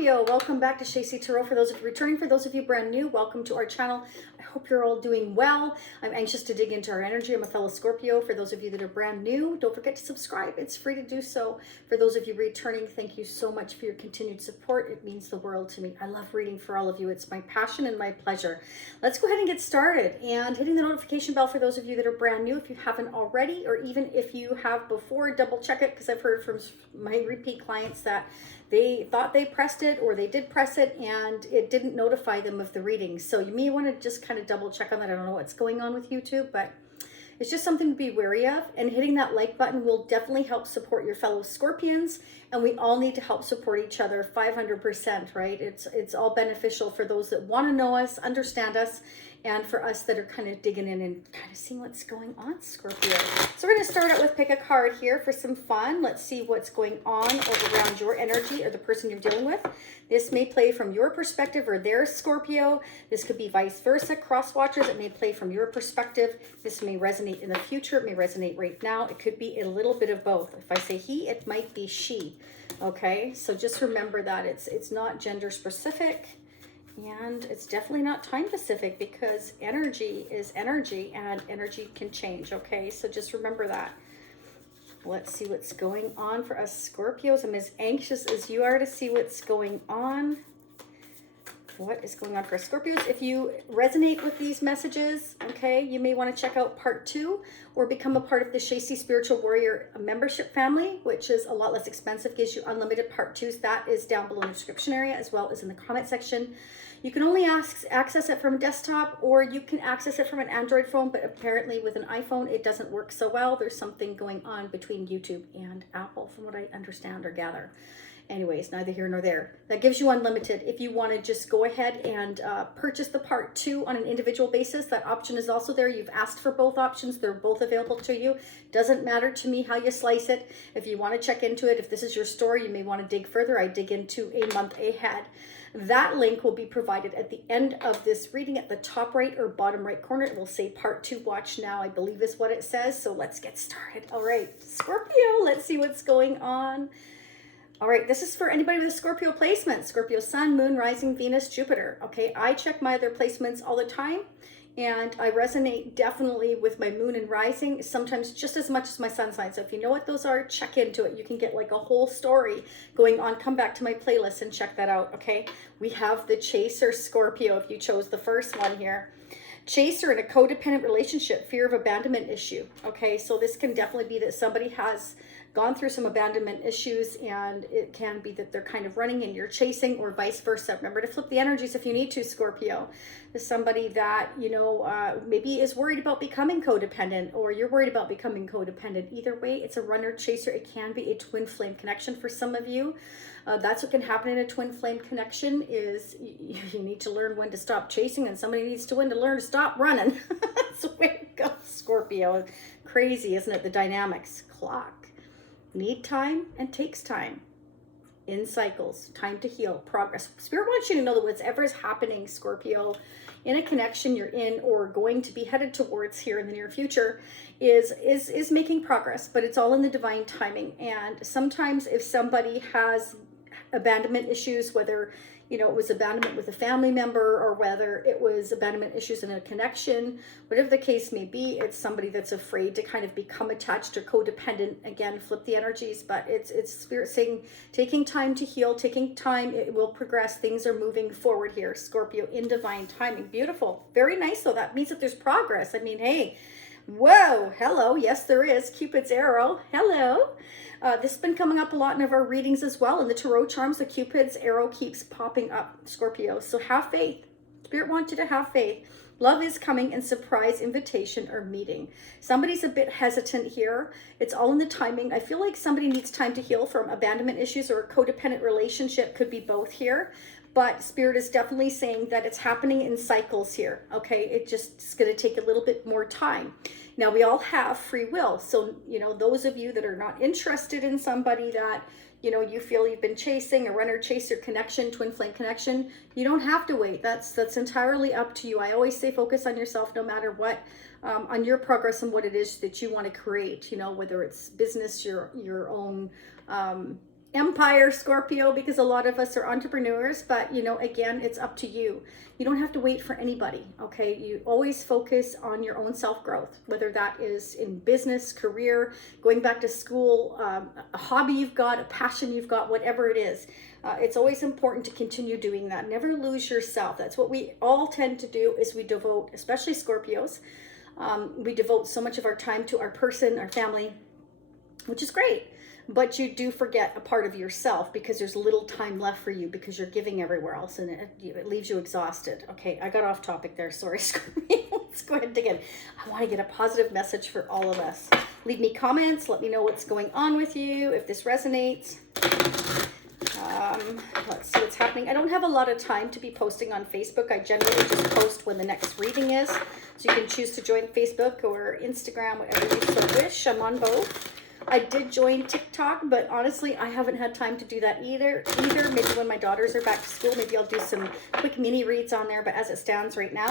Scorpio, welcome back to Shacey Tarot. For those of you returning, for those of you brand new, welcome to our channel. I hope you're all doing well. I'm anxious to dig into our energy. I'm a fellow Scorpio. For those of you that are brand new, don't forget to subscribe. It's free to do so. For those of you returning, thank you so much for your continued support. It means the world to me. I love reading for all of you. It's my passion and my pleasure. Let's go ahead and get started. And hitting the notification bell for those of you that are brand new, if you haven't already, or even if you have before, double check it, because I've heard from my repeat clients that they thought they pressed it or they did press it and it didn't notify them of the reading. So you may want to just kind of double check on that. I don't know what's going on with YouTube, but it's just something to be wary of. And hitting that like button will definitely help support your fellow Scorpions. And we all need to help support each other 500%, right? It's all beneficial for those that want to know us, understand us, and for us that are kind of digging in and kind of seeing what's going on, Scorpio. So we're going to start out with pick a card here for some fun. Let's see what's going on around your energy or the person you're dealing with. This may play from your perspective or their Scorpio. This could be vice versa. Crosswatchers, it may play from your perspective. This may resonate in the future. It may resonate right now. It could be a little bit of both. If I say he, it might be she. Okay, so just remember that it's not gender specific. And it's definitely not time specific, because energy is energy and energy can change. Okay, so just remember that. Let's see what's going on for us Scorpios. I'm as anxious as you are to see what's going on. What is going on for Scorpios? If you resonate with these messages, okay, you may want to check out part 2 or become a part of the Shacey Spiritual Warrior membership family, which is a lot less expensive, gives you unlimited part 2s. That is down below in the description area as well as in the comment section. You can only access it from a desktop, or you can access it from an Android phone, but apparently with an iPhone, it doesn't work so well. There's something going on between YouTube and Apple, from what I understand or gather. Anyways, neither here nor there. That gives you unlimited. If you want to just go ahead and purchase the part 2 on an individual basis, that option is also there. You've asked for both options. They're both available to you. Doesn't matter to me how you slice it. If you want to check into it, if this is your story, you may want to dig further. I dig into a month ahead. That link will be provided at the end of this reading at the top right or bottom right corner. It will say part 2 watch now, I believe is what it says. So let's get started. All right, Scorpio, let's see what's going on. All right, this is for anybody with a Scorpio placement. Scorpio Sun, Moon, Rising, Venus, Jupiter. Okay, I check my other placements all the time, and I resonate definitely with my Moon and Rising, sometimes just as much as my Sun sign. So if you know what those are, check into it. You can get like a whole story going on. Come back to my playlist and check that out, okay? We have the Chaser Scorpio, if you chose the first one here. Chaser in a codependent relationship, fear of abandonment issue. Okay, so this can definitely be that somebody has gone through some abandonment issues, and it can be that they're kind of running and you're chasing, or vice versa. Remember to flip the energies if you need to, Scorpio. There's somebody that, you know, maybe is worried about becoming codependent, or you're worried about becoming codependent. Either way, it's a runner chaser. It can be a twin flame connection for some of you. That's what can happen in a twin flame connection, is you need to learn when to stop chasing, and somebody needs to learn to stop running. That's the way it goes, Scorpio. Crazy, isn't it? The dynamics. Clock. Need time and takes time. In cycles. Time to heal. Progress. Spirit wants you to know that whatever is happening, Scorpio, in a connection you're in or going to be headed towards here in the near future is making progress, but it's all in the divine timing. And sometimes if somebody has abandonment issues, whether, you know, it was abandonment with a family member, or whether it was abandonment issues in a connection, whatever the case may be, it's somebody that's afraid to kind of become attached or codependent. Again, flip the energies, but it's Spirit saying, taking time to heal, taking time, it will progress. Things are moving forward here, Scorpio, in divine timing. Beautiful. Very nice, though. That means that there's progress. I mean, hey, whoa, hello. Yes, there is. Cupid's arrow. Hello. This has been coming up a lot in our readings as well. In the tarot charms, the Cupid's arrow keeps popping up, Scorpio. So have faith. Spirit wants you to have faith. Love is coming, and surprise invitation or meeting. Somebody's a bit hesitant here. It's all in the timing. I feel like somebody needs time to heal from abandonment issues, or a codependent relationship. Could be both here. But Spirit is definitely saying that it's happening in cycles here. Okay, it's going to take a little bit more time. Now, we all have free will. So, you know, those of you that are not interested in somebody that, you know, you feel you've been chasing, a runner chaser connection, twin flame connection, you don't have to wait. That's entirely up to you. I always say focus on yourself no matter what, on your progress and what it is that you want to create, you know, whether it's business, your own empire, Scorpio, because a lot of us are entrepreneurs, but you know, again, it's up to you. You don't have to wait for anybody, okay? You always focus on your own self-growth, whether that is in business, career, going back to school, a hobby you've got, a passion you've got, whatever it is. It's always important to continue doing that. Never lose yourself. That's what we all tend to do, is we devote, especially Scorpios, we devote so much of our time to our person, our family, which is great. But you do forget a part of yourself because there's little time left for you because you're giving everywhere else, and it leaves you exhausted. Okay, I got off topic there. Sorry, Scorpio. Let's go ahead and dig in. I want to get a positive message for all of us. Leave me comments. Let me know what's going on with you, if this resonates. Let's see what's happening. I don't have a lot of time to be posting on Facebook. I generally just post when the next reading is. So you can choose to join Facebook or Instagram, whatever you so wish. I'm on both. I did join TikTok, but honestly, I haven't had time to do that either. Maybe when my daughters are back to school, maybe I'll do some quick mini reads on there. But as it stands right now,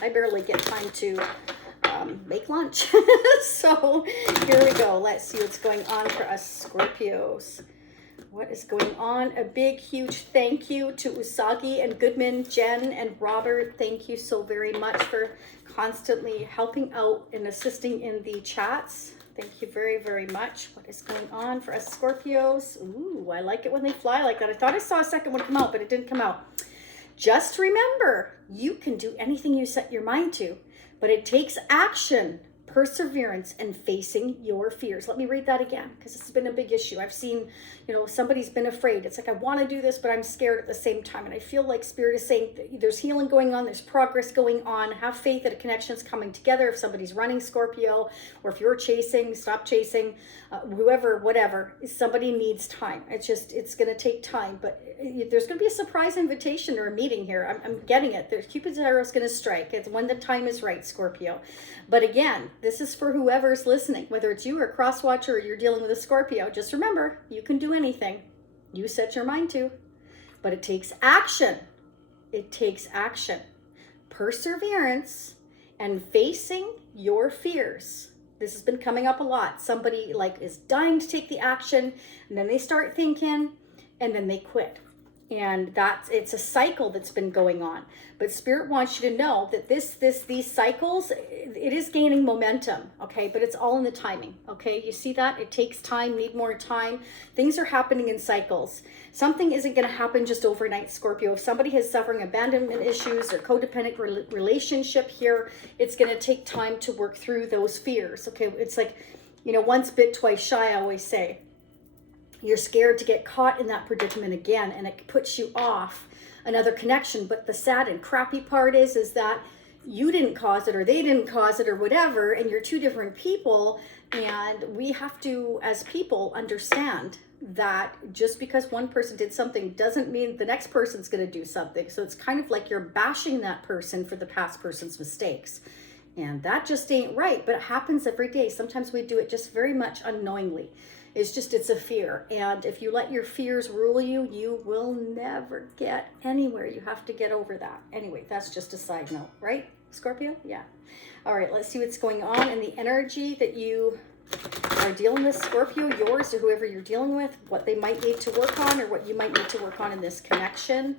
I barely get time to make lunch. So here we go. Let's see what's going on for us Scorpios. What is going on? A big, huge thank you to Usagi and Goodman, Jen and Robert. Thank you so very much for constantly helping out and assisting in the chats. Thank you very, very much. What is going on for us Scorpios? Ooh, I like it when they fly like that. I thought I saw a second one come out, but it didn't come out. Just remember, you can do anything you set your mind to, but it takes action, perseverance, and facing your fears. Let me read that again, because this has been a big issue. I've seen, you know, somebody's been afraid. It's like, I want to do this, but I'm scared at the same time. And I feel like Spirit is saying that there's healing going on, there's progress going on. Have faith that a connection is coming together. If somebody's running Scorpio, or if you're chasing, stop chasing, whoever, whatever, somebody needs time. It's going to take time, but there's going to be a surprise invitation or a meeting here. I'm getting it. There's Cupid's arrow is going to strike. It's when the time is right, Scorpio. But again, this is for whoever's listening, whether it's you or a Crosswatcher or you're dealing with a Scorpio. Just remember, you can do anything you set your mind to, but it takes action. It takes action, perseverance, and facing your fears. This has been coming up a lot. Somebody like is dying to take the action, and then they start thinking, and then they quit. And it's a cycle that's been going on. But Spirit wants you to know that these cycles, it is gaining momentum, okay? But it's all in the timing, okay? You see that? It takes time, need more time. Things are happening in cycles. Something isn't going to happen just overnight, Scorpio. If somebody is suffering abandonment issues or codependent relationship here, it's going to take time to work through those fears, okay? It's like, you know, once bit, twice shy, I always say. You're scared to get caught in that predicament again, and it puts you off another connection. But the sad and crappy part is that you didn't cause it, or they didn't cause it, or whatever, and you're two different people. And we have to, as people, understand that just because one person did something doesn't mean the next person's going to do something. So it's kind of like you're bashing that person for the past person's mistakes. And that just ain't right, but it happens every day. Sometimes we do it just very much unknowingly. It's a fear. And if you let your fears rule you, you will never get anywhere. You have to get over that. Anyway, that's just a side note, right, Scorpio? Yeah. All right, let's see what's going on in the energy that you are dealing with, Scorpio, yours or whoever you're dealing with, what they might need to work on or what you might need to work on in this connection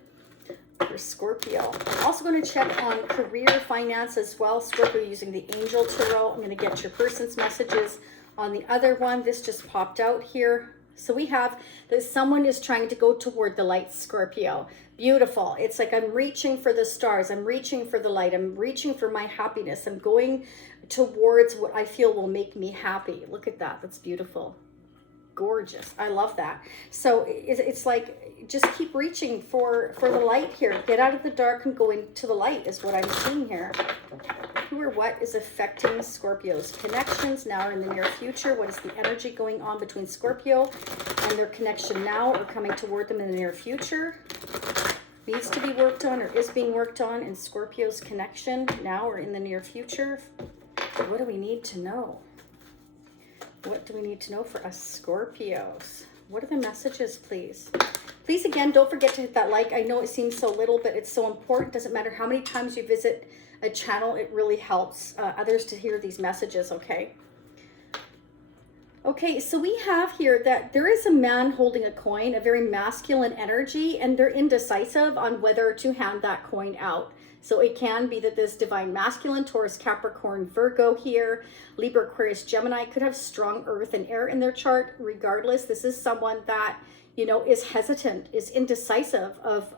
for Scorpio. I'm also going to check on career, finance as well, Scorpio, using the Angel Tarot. I'm going to get your person's messages on the other one. This just popped out here. So we have that someone is trying to go toward the light, Scorpio. Beautiful. It's like I'm reaching for the stars. I'm reaching for the light. I'm reaching for my happiness. I'm going towards what I feel will make me happy. Look at that. That's beautiful. Gorgeous. I love that. So it's like just keep reaching for the light here. Get out of the dark and go into the light is what I'm seeing here. Who or what is affecting Scorpio's connections now or in the near future? What is the energy going on between Scorpio and their connection now or coming toward them in the near future? Needs to be worked on or is being worked on in Scorpio's connection now or in the near future? What do we need to know? What do we need to know for us Scorpios? What are the messages, please? Please, again, don't forget to hit that like. I know it seems so little, but it's so important. Doesn't matter how many times you visit a channel, it really helps others to hear these messages, okay? Okay, so we have here that there is a man holding a coin, a very masculine energy, and they're indecisive on whether to hand that coin out. So it can be that this divine masculine, Taurus, Capricorn, Virgo here, Libra, Aquarius, Gemini could have strong earth and air in their chart. Regardless, this is someone that, you know, is hesitant, is indecisive of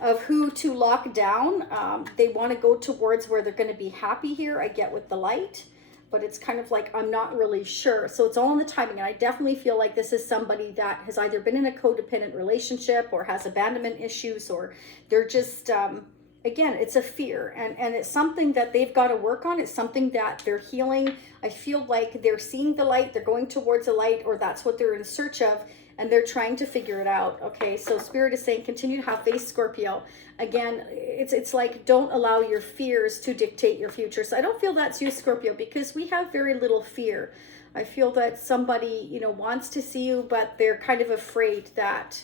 of who to lock down. They want to go towards where they're going to be happy here. I get with the light, but it's kind of like, I'm not really sure. So it's all in the timing. And I definitely feel like this is somebody that has either been in a codependent relationship or has abandonment issues, or they're just, again, it's a fear, and it's something that they've got to work on. It's something that they're healing. I feel like they're seeing the light, they're going towards the light, or that's what they're in search of, and they're trying to figure it out. Okay, so Spirit is saying continue to have faith, Scorpio. Again, it's like, don't allow your fears to dictate your future. So I don't feel that's you, Scorpio, because we have very little fear. I feel that somebody, you know, wants to see you, but they're kind of afraid that,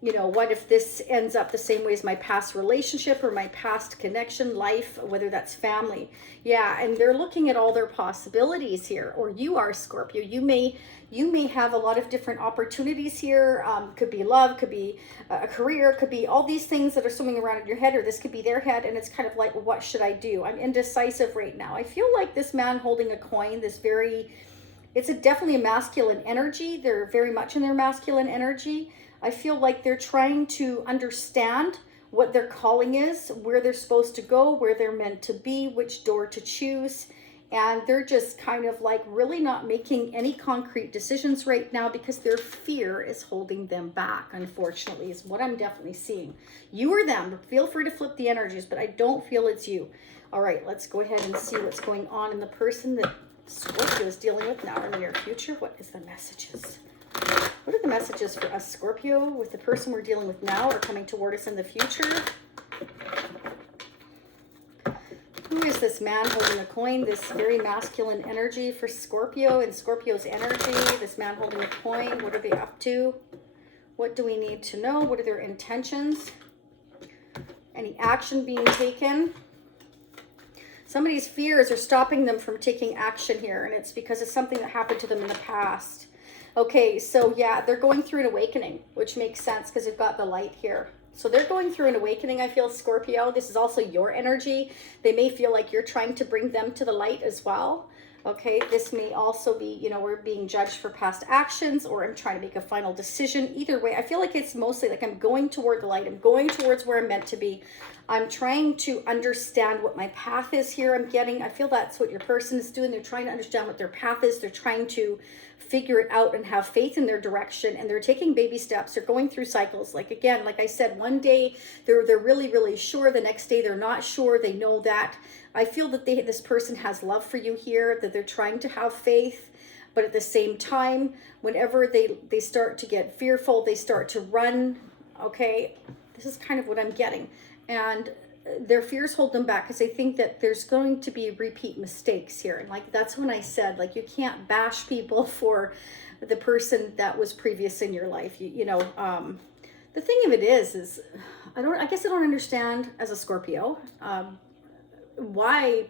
you know, what if this ends up the same way as my past relationship or my past connection, life, whether that's family. Yeah, and they're looking at all their possibilities here. Or you are, Scorpio. You may have a lot of different opportunities here. Could be love, could be a career, could be all these things that are swimming around in your head, or this could be their head, and it's kind of like, well, what should I do? I'm indecisive right now. I feel like this man holding a coin, it's definitely a masculine energy. They're very much in their masculine energy. I feel like they're trying to understand what their calling is, where they're supposed to go, where they're meant to be, which door to choose. And they're just kind of like really not making any concrete decisions right now because their fear is holding them back, unfortunately, is what I'm definitely seeing. You or them, feel free to flip the energies, but I don't feel it's you. All right, let's go ahead and see what's going on in the person that Scorpio is dealing with now or in the near future. What is the messages? What are the messages for us, Scorpio, with the person we're dealing with now or coming toward us in the future? Who is this man holding a coin? This very masculine energy for Scorpio and Scorpio's energy. This man holding a coin. What are they up to? What do we need to know? What are their intentions? Any action being taken? Somebody's fears are stopping them from taking action here, and it's because of something that happened to them in the past. Okay, so yeah, they're going through an awakening, which makes sense because you've got the light here. So they're going through an awakening, I feel, Scorpio. This is also your energy. They may feel like you're trying to bring them to the light as well. Okay, this may also be, you know, we're being judged for past actions, or I'm trying to make a final decision. Either way, I feel like it's mostly like I'm going toward the light. I'm going towards where I'm meant to be. I'm trying to understand what my path is here. I feel that's what your person is doing. They're trying to understand what their path is. They're trying to figure it out and have faith in their direction, and they're taking baby steps. They're going through cycles. Like, again, like I said, one day they're really, really sure. The next day they're not sure. They know that. I feel that this person has love for you here, that they're trying to have faith, but at the same time, whenever they start to get fearful, they start to run. Okay, this is kind of what I'm getting. And their fears hold them back because they think that there's going to be repeat mistakes here. And like, that's when I said, like, you can't bash people for the person that was previous in your life. You know, the thing of it is I guess I don't understand as a Scorpio, why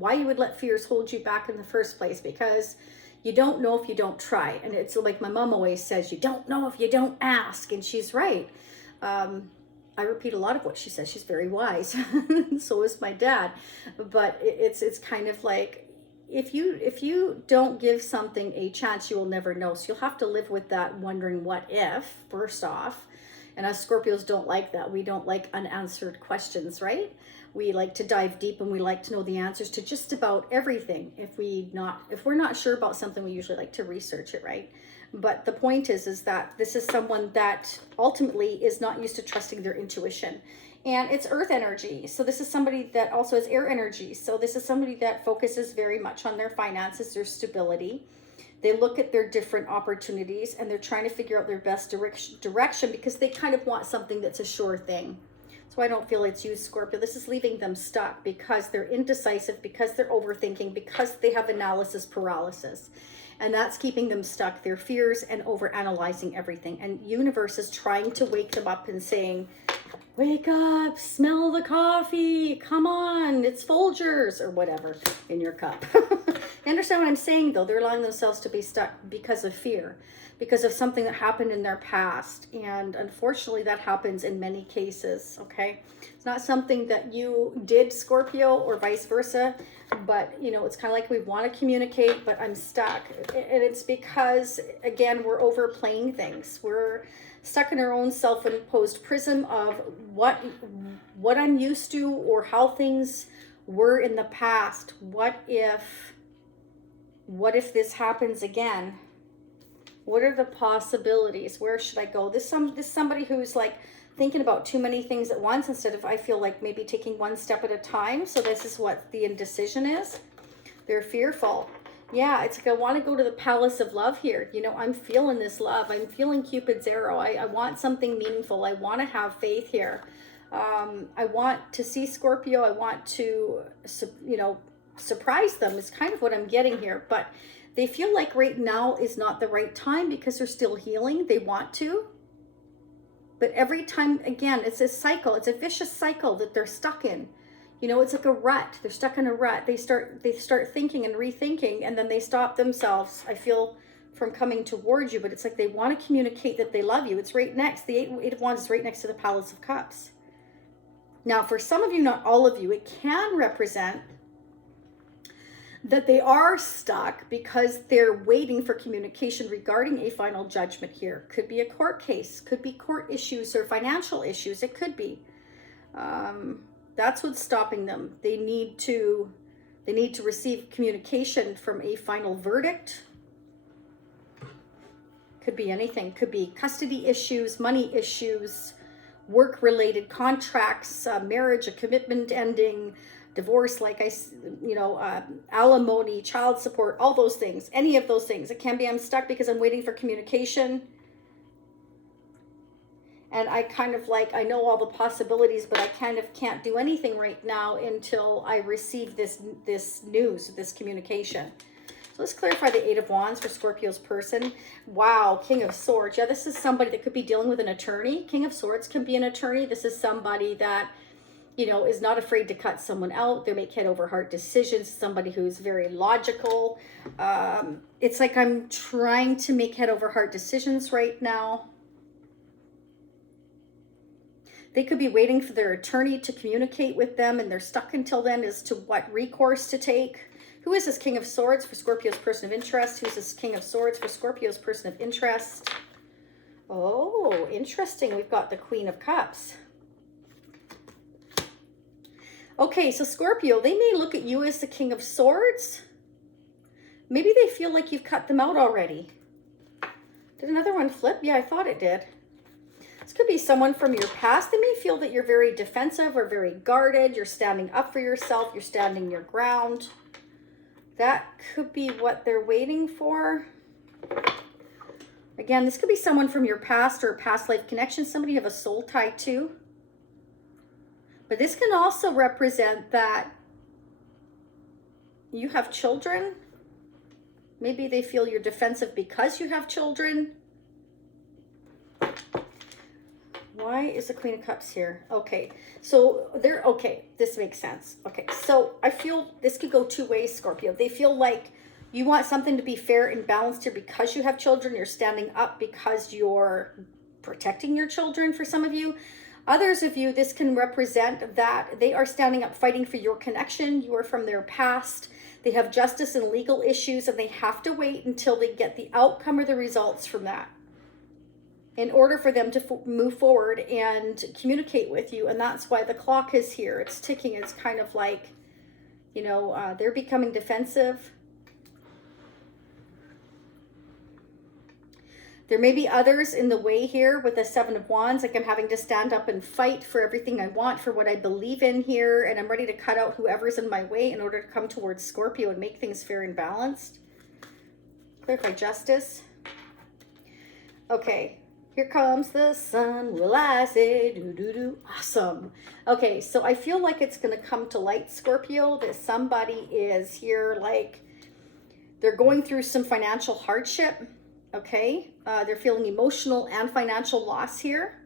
you would let fears hold you back in the first place, because you don't know if you don't try. And it's like my mom always says, you don't know if you don't ask. And she's right. I repeat a lot of what she says. She's very wise. So is my dad. But it's kind of like, if you don't give something a chance, you will never know. So you'll have to live with that, wondering what if, first off. And us Scorpios don't like that. We don't like unanswered questions, right? We like to dive deep, and we like to know the answers to just about everything. If we're not sure about something, we usually like to research it, right? But the point is that this is someone that ultimately is not used to trusting their intuition. And it's earth energy. So this is somebody that also has air energy. So this is somebody that focuses very much on their finances, their stability. They look at their different opportunities, and they're trying to figure out their best direction because they kind of want something that's a sure thing. So I don't feel it's you, Scorpio. This is leaving them stuck because they're indecisive, because they're overthinking, because they have analysis paralysis. And that's keeping them stuck, their fears and overanalyzing everything. And universe is trying to wake them up and saying, wake up, smell the coffee, come on, it's Folgers, or whatever in your cup. You understand what I'm saying, though? They're allowing themselves to be stuck because of fear, because of something that happened in their past. And unfortunately, that happens in many cases, okay? It's not something that you did, Scorpio, or vice versa. But, you know, it's kind of like we want to communicate, but I'm stuck. And it's because, again, we're overplaying things. We're stuck in our own self-imposed prism of what I'm used to or how things were in the past. What if this happens again? What are the possibilities? Where should I go? This somebody who's like thinking about too many things at once instead of, I feel like, maybe taking one step at a time. So this is what the indecision is. They're fearful. Yeah, it's like I want to go to the palace of love here. You know, I'm feeling this love. I'm feeling Cupid's arrow. I want something meaningful. I want to have faith here. I want to see Scorpio. I want to, you know, surprise them is kind of what I'm getting here. But they feel like right now is not the right time because they're still healing. They want to. But every time, again, it's a cycle. It's a vicious cycle that they're stuck in. You know, it's like a rut. They're stuck in a rut. They start thinking and rethinking, and then they stop themselves, I feel, from coming towards you. But it's like they want to communicate that they love you. It's right next. The Eight of Wands is right next to the Palace of Cups. Now, for some of you, not all of you, it can represent that they are stuck because they're waiting for communication regarding a final judgment here. Could be a court case, could be court issues or financial issues. It could be. That's what's stopping them. They need to receive communication from a final verdict. Could be anything. Could be custody issues, money issues, work-related contracts, marriage, a commitment ending, divorce, like alimony, child support, all those things, any of those things. It can be I'm stuck because I'm waiting for communication. And I kind of like, I know all the possibilities, but I kind of can't do anything right now until I receive this news, this communication. So let's clarify the Eight of Wands for Scorpio's person. Wow, King of Swords. Yeah, this is somebody that could be dealing with an attorney. King of Swords can be an attorney. This is somebody that, you know, is not afraid to cut someone out. They make head over heart decisions. Somebody who's very logical. It's like I'm trying to make head over heart decisions right now. They could be waiting for their attorney to communicate with them, and they're stuck until then as to what recourse to take. Who is this King of Swords for Scorpio's person of interest? Who's this King of Swords for Scorpio's person of interest? Oh, interesting. We've got the Queen of Cups. Okay, so Scorpio, they may look at you as the King of Swords. Maybe they feel like you've cut them out already. Did another one flip? Yeah, I thought it did. This could be someone from your past. They may feel that you're very defensive or very guarded. You're standing up for yourself. You're standing your ground. That could be what they're waiting for. Again, this could be someone from your past or a past life connection. Somebody you have a soul tie to. But this can also represent that you have children. Maybe they feel you're defensive because you have children. Why is the Queen of Cups here? Okay, so they're, okay, this makes sense. Okay, so I feel this could go two ways, Scorpio. They feel like you want something to be fair and balanced here because you have children. You're standing up because you're protecting your children for some of you. Others of you, this can represent that they are standing up fighting for your connection. You are from their past. They have justice and legal issues, and they have to wait until they get the outcome or the results from that in order for them to move forward and communicate with you. And that's why the clock is here. It's ticking. It's kind of like, you know, they're becoming defensive. There may be others in the way here with the Seven of Wands. Like I'm having to stand up and fight for everything I want, for what I believe in here. And I'm ready to cut out whoever's in my way in order to come towards Scorpio and make things fair and balanced. Clarify justice. Okay. Here comes the sun, will I say, do-do-do, awesome. Okay, so I feel like it's going to come to light, Scorpio, that somebody is here, like, they're going through some financial hardship, okay? They're feeling emotional and financial loss here.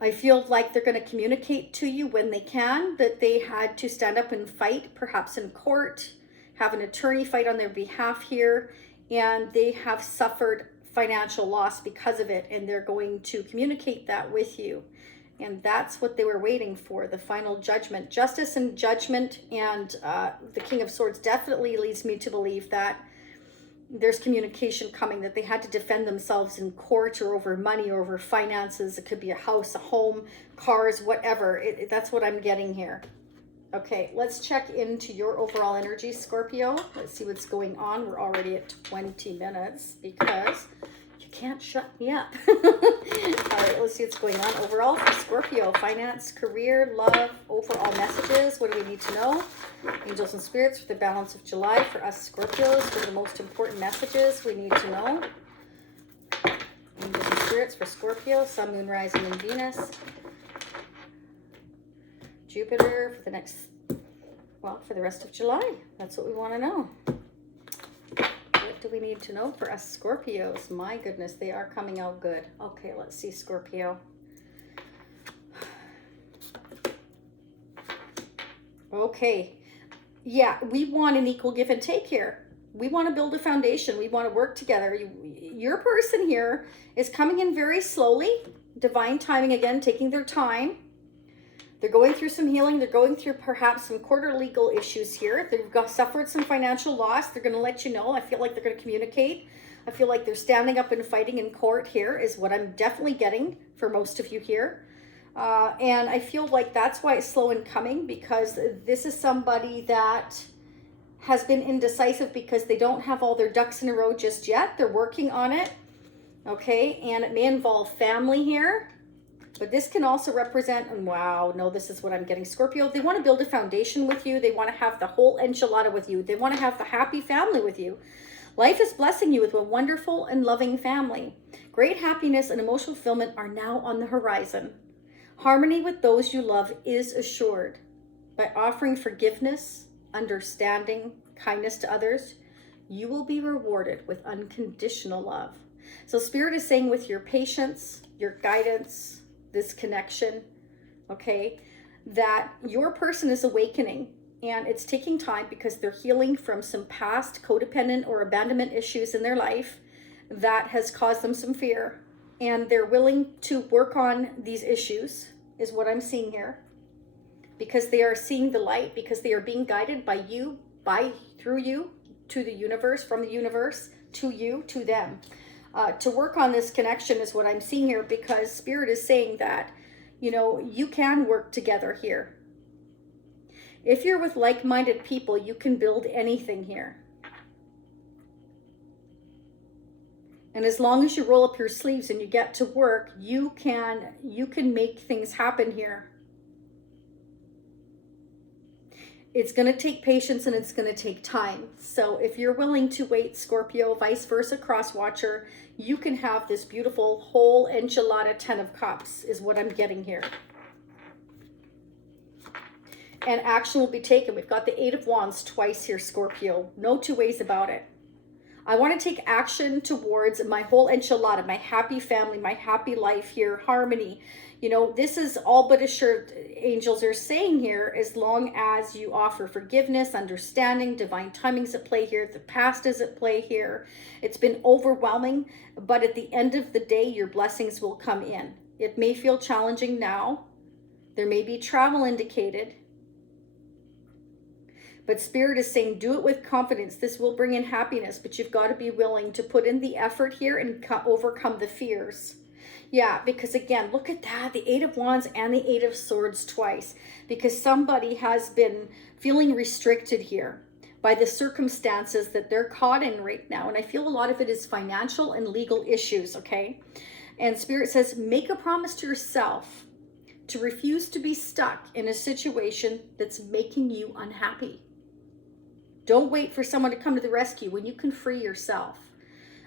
I feel like they're going to communicate to you when they can, that they had to stand up and fight, perhaps in court, have an attorney fight on their behalf here, and they have suffered financial loss because of it, and they're going to communicate that with you. And that's what they were waiting for, the final judgment. Justice and judgment, and the King of Swords definitely leads me to believe that there's communication coming, that they had to defend themselves in court or over money or over finances. It could be a house, a home, cars, whatever. That's what I'm getting here. Okay, let's check into your overall energy, Scorpio. Let's see what's going on. We're already at 20 minutes because you can't shut me up. All right, let's see what's going on overall for Scorpio. Finance, career, love, overall messages. What do we need to know? Angels and spirits for the balance of July for us Scorpios. For the most important messages we need to know. Angels and spirits for Scorpio. Sun, Moon, Rising, and Venus. Jupiter for the next, well, for the rest of July. That's what we want to know. What do we need to know for us Scorpios? My goodness, they are coming out good. Okay, let's see, Scorpio. Okay. Yeah, we want an equal give and take here. We want to build a foundation. We want to work together. Your person here is coming in very slowly. Divine timing again, taking their time. They're going through some healing. They're going through perhaps some court or legal issues here. They've suffered some financial loss. They're going to let you know. I feel like they're going to communicate. I feel like they're standing up and fighting in court here is what I'm definitely getting for most of you here. And I feel like that's why it's slow in coming, because this is somebody that has been indecisive because they don't have all their ducks in a row just yet. They're working on it. Okay, and it may involve family here. But this can also represent, and wow, no, this is what I'm getting, Scorpio. They want to build a foundation with you. They want to have the whole enchilada with you. They want to have the happy family with you. Life is blessing you with a wonderful and loving family. Great happiness and emotional fulfillment are now on the horizon. Harmony with those you love is assured. By offering forgiveness, understanding, kindness to others, you will be rewarded with unconditional love. So Spirit is saying with your patience, your guidance, this connection, okay, that your person is awakening, and it's taking time because they're healing from some past codependent or abandonment issues in their life that has caused them some fear, and they're willing to work on these issues is what I'm seeing here, because they are seeing the light, because they are being guided by you, through you to the universe, from the universe to you, to them. To work on this connection is what I'm seeing here, because Spirit is saying that, you know, you can work together here. If you're with like-minded people, you can build anything here. And as long as you roll up your sleeves and you get to work, you can make things happen here. It's going to take patience and it's going to take time. So if you're willing to wait, Scorpio, vice versa, Crosswatcher, you can have this beautiful whole enchilada 10 of cups is what I'm getting here. And action will be taken. We've got the 8 of Wands twice here, Scorpio. No two ways about it. I want to take action towards my whole enchilada, my happy family, my happy life here, harmony. You know, this is all but assured, angels are saying here, as long as you offer forgiveness, understanding, divine timing's at play here, the past is at play here. It's been overwhelming, but at the end of the day, your blessings will come in. It may feel challenging now. There may be travel indicated. But Spirit is saying, do it with confidence. This will bring in happiness, but you've got to be willing to put in the effort here and overcome the fears. Yeah, because again, look at that, the 8 of Wands and the 8 of Swords twice, because somebody has been feeling restricted here by the circumstances that they're caught in right now. And I feel a lot of it is financial and legal issues, okay? And Spirit says, make a promise to yourself to refuse to be stuck in a situation that's making you unhappy. Don't wait for someone to come to the rescue when you can free yourself.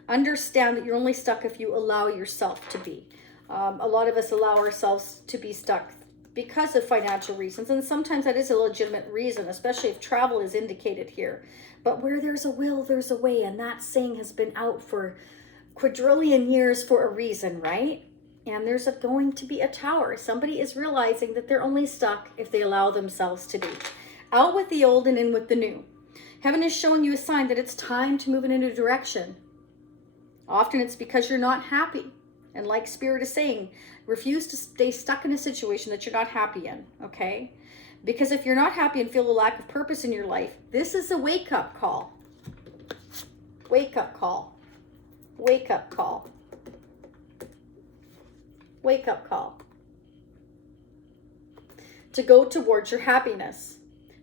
Understand that you're only stuck if you allow yourself to be. A lot of us allow ourselves to be stuck because of financial reasons, and sometimes that is a legitimate reason, especially if travel is indicated here. But where there's a will, there's a way, and that saying has been out for quadrillion years for a reason, right? And there's going to be a tower. Somebody is realizing that they're only stuck if they allow themselves to be. Out with the old and in with the new. Heaven is showing you a sign that it's time to move in a new direction. Often it's because you're not happy. And like Spirit is saying, refuse to stay stuck in a situation that you're not happy in, okay? Because if you're not happy and feel a lack of purpose in your life, this is a wake-up call. Wake-up call. Wake-up call. Wake-up call. To go towards your happiness.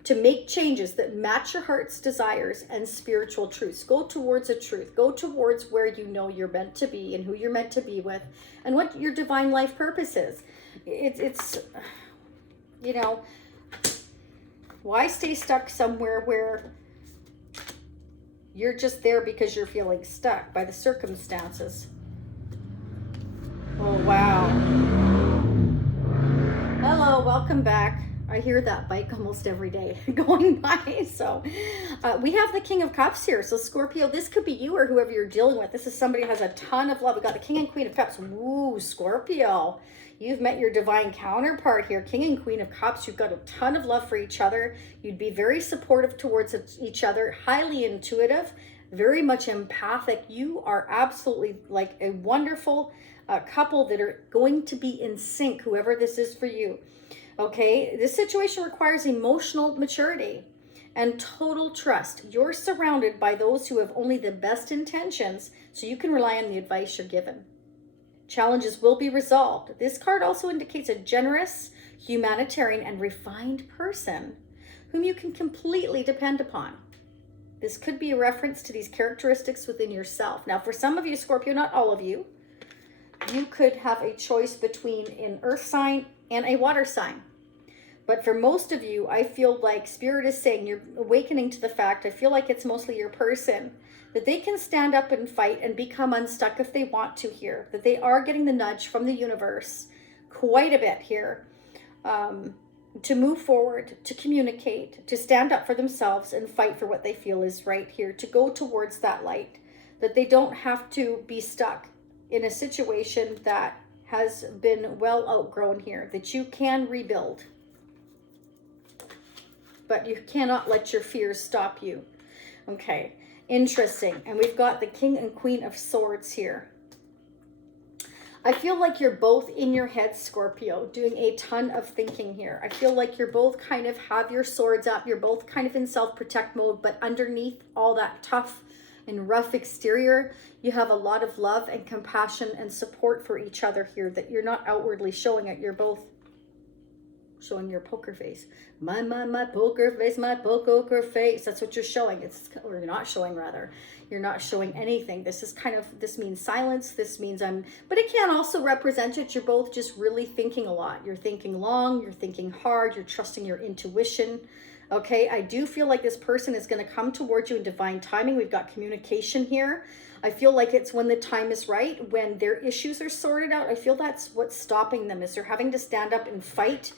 To make changes that match your heart's desires and spiritual truths. Go towards a truth. Go towards where you know you're meant to be and who you're meant to be with and what your divine life purpose is. It's you know, why stay stuck somewhere where you're just there because you're feeling stuck by the circumstances? Oh, wow. Hello, welcome back. I hear that bike almost every day going by. So we have the King of Cups here. So Scorpio, this could be you or whoever you're dealing with. This is somebody who has a ton of love. We got the King and Queen of Cups. Woo, Scorpio. You've met your divine counterpart here. King and Queen of Cups. You've got a ton of love for each other. You'd be very supportive towards each other. Highly intuitive. Very much empathic. You are absolutely like a wonderful couple that are going to be in sync, whoever this is for you. Okay, this situation requires emotional maturity and total trust. You're surrounded by those who have only the best intentions, so you can rely on the advice you're given. Challenges will be resolved. This card also indicates a generous, humanitarian, and refined person whom you can completely depend upon. This could be a reference to these characteristics within yourself. Now, for some of you, Scorpio, not all of you, you could have a choice between an earth sign and a water sign. But for most of you, I feel like Spirit is saying you're awakening to the fact, I feel like it's mostly your person, that they can stand up and fight and become unstuck if they want to here, that they are getting the nudge from the universe quite a bit here to move forward, to communicate, to stand up for themselves and fight for what they feel is right here, to go towards that light, that they don't have to be stuck in a situation that has been well outgrown here, that you can rebuild. But you cannot let your fears stop you. Okay, interesting. And we've got the King and Queen of Swords here. I feel like you're both in your head, Scorpio, doing a ton of thinking here. I feel like you're both kind of have your swords up. You're both kind of in self-protect mode, but underneath all that tough and rough exterior, you have a lot of love and compassion and support for each other here that you're not outwardly showing it. You're both showing your poker face. My poker face, my poker face. That's what you're showing. Or you're not showing, rather. You're not showing anything. This is kind of, this means silence. This means but it can also represent it. You're both just really thinking a lot. You're thinking long, you're thinking hard, you're trusting your intuition. Okay, I do feel like this person is going to come towards you in divine timing. We've got communication here. I feel like it's when the time is right, when their issues are sorted out. I feel that's what's stopping them, is they're having to stand up and fight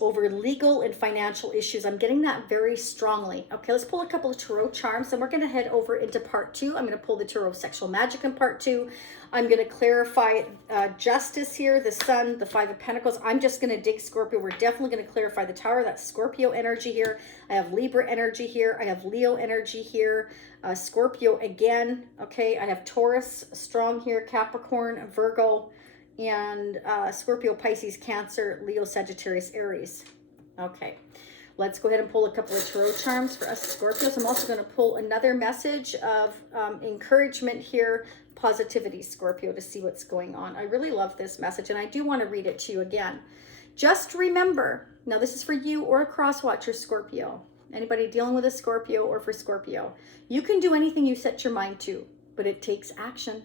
over legal and financial issues. I'm getting that very strongly. Okay, let's pull a couple of tarot charms, and we're going to head over into part 2. I'm going to pull the tarot of sexual magic in part 2. I'm going to clarify justice here, the Sun, the Five of Pentacles. I'm just going to dig Scorpio. We're definitely going to clarify the Tower. That's Scorpio energy here. I have Libra energy here. I have Leo energy here. Scorpio again. Okay, I have Taurus strong here, Capricorn, Virgo, and Scorpio, Pisces, Cancer, Leo, Sagittarius, Aries. Okay, let's go ahead and pull a couple of tarot charms for us Scorpios. I'm also going to pull another message of encouragement here, positivity, Scorpio, to see what's going on. I really love this message, and I do want to read it to you again. Just remember, now this is for you or a Crosswatcher, Scorpio. Anybody dealing with a Scorpio or for Scorpio. You can do anything you set your mind to, but it takes action,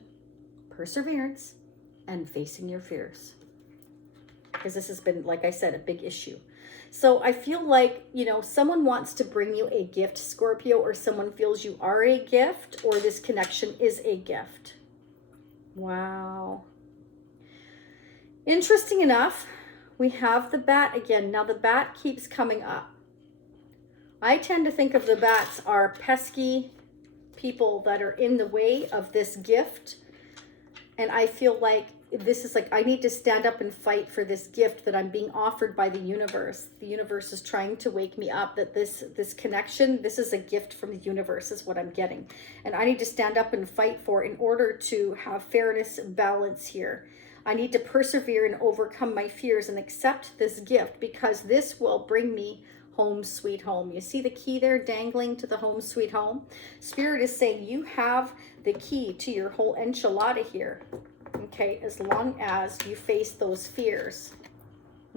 perseverance, and facing your fears, because this has been, like I said, a big issue. So I feel like, you know, someone wants to bring you a gift, Scorpio, or someone feels you are a gift, or this connection is a gift. Wow. Interesting enough, we have the bat again. Now the bat keeps coming up. I tend to think of the bats are pesky people that are in the way of this gift. And I feel like this is like, I need to stand up and fight for this gift that I'm being offered by the universe. The universe is trying to wake me up that this connection, this is a gift from the universe is what I'm getting. And I need to stand up and fight for in order to have fairness, balance here. I need to persevere and overcome my fears and accept this gift, because this will bring me home sweet home. You see the key there dangling to the home sweet home? Spirit is saying you have the key to your whole enchilada here. Okay, as long as you face those fears,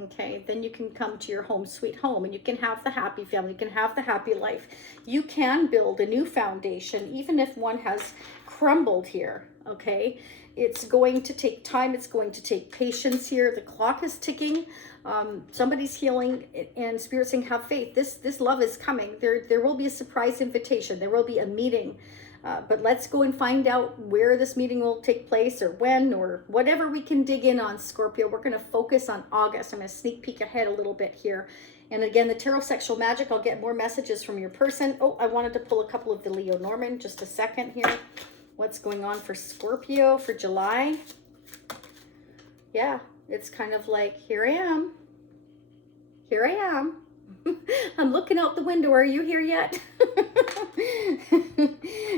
okay, then you can come to your home sweet home, and you can have the happy family, you can have the happy life. You can build a new foundation, even if one has crumbled here, okay? It's going to take time, it's going to take patience here. The clock is ticking. Somebody's healing, and Spirit saying have faith. This love is coming. There will be a surprise invitation. There will be a meeting. But let's go and find out where this meeting will take place, or when, or whatever we can dig in on, Scorpio. We're going to focus on August. I'm going to sneak peek ahead a little bit here. And again, the Tarot Sexual Magic, I'll get more messages from your person. Oh, I wanted to pull a couple of the Leo Norman. Just a second here. What's going on for Scorpio for July? Yeah, it's kind of like, here I am. Here I am. I'm looking out the window. Are you here yet?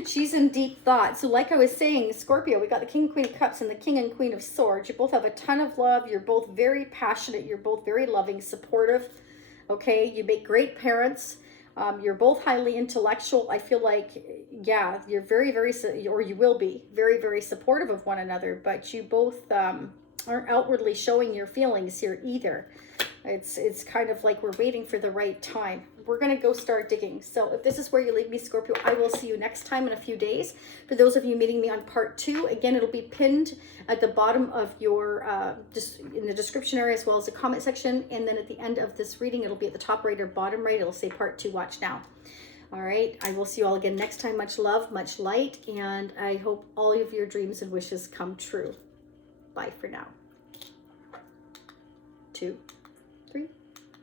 She's in deep thought. So like I was saying, Scorpio, we got the King, Queen of Cups and the King and Queen of Swords. You both have a ton of love. You're both very passionate. You're both very loving, supportive. Okay, you make great parents. You're both highly intellectual. I feel like, yeah, you're very, or you will be very, very supportive of one another, but you both aren't outwardly showing your feelings here either. It's kind of like we're waiting for the right time. We're going to go start digging. So if this is where you leave me, Scorpio, I will see you next time in a few days. For those of you meeting me on part 2, again, it'll be pinned at the bottom of your, just in the description area, as well as the comment section. And then at the end of this reading, it'll be at the top right or bottom right. It'll say part 2, watch now. All right. I will see you all again next time. Much love, much light. And I hope all of your dreams and wishes come true. Bye for now. 2, 3.